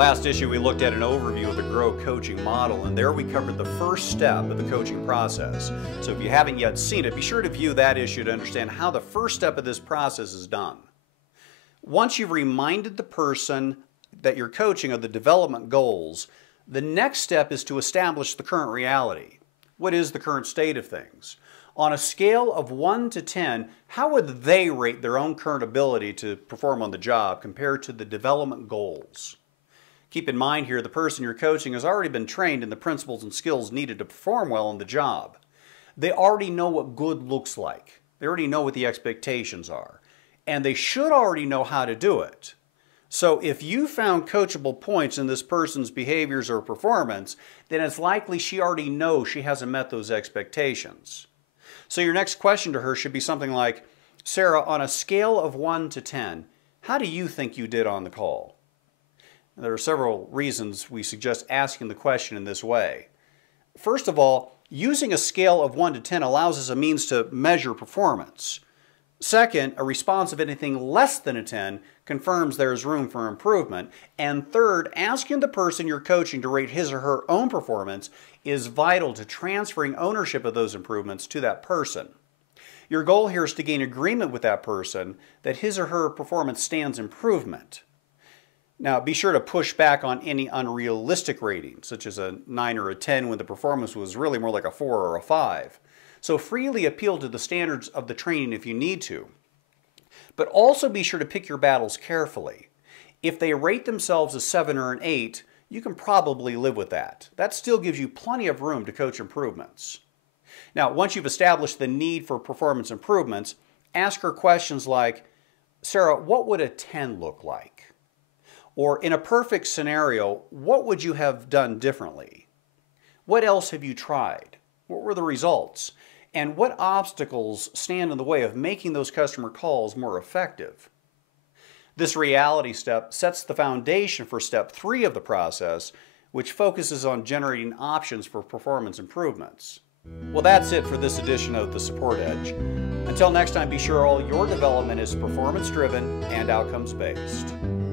Last issue we looked at an overview of the Grow coaching model, and there we covered the first step of the coaching process. So if you haven't yet seen it, be sure to view that issue to understand how the first step of this process is done. Once you've reminded the person that you're coaching of the development goals, the next step is to establish the current reality. What is the current state of things? On a scale of 1 to 10, how would they rate their own current ability to perform on the job compared to the development goals? Keep in mind here, the person you're coaching has already been trained in the principles and skills needed to perform well on the job. They already know what good looks like. They already know what the expectations are. And they should already know how to do it. So if you found coachable points in this person's behaviors or performance, then it's likely she already knows she hasn't met those expectations. So your next question to her should be something like, Sarah, on a scale of 1 to 10, how do you think you did on the call? There are several reasons we suggest asking the question in this way. First of all, using a scale of 1 to 10 allows us a means to measure performance. Second, a response of anything less than a 10 confirms there is room for improvement. And third, asking the person you're coaching to rate his or her own performance is vital to transferring ownership of those improvements to that person. Your goal here is to gain agreement with that person that his or her performance stands improvement. Now, be sure to push back on any unrealistic rating, such as a 9 or a 10 when the performance was really more like a 4 or a 5. So freely appeal to the standards of the training if you need to. But also be sure to pick your battles carefully. If they rate themselves a 7 or an 8, you can probably live with that. That still gives you plenty of room to coach improvements. Now, once you've established the need for performance improvements, ask her questions like, Sarah, what would a 10 look like? Or in a perfect scenario, what would you have done differently? What else have you tried? What were the results? And what obstacles stand in the way of making those customer calls more effective? This reality step sets the foundation for step 3 of the process, which focuses on generating options for performance improvements. Well, that's it for this edition of The Support Edge. Until next time, be sure all your development is performance-driven and outcomes-based.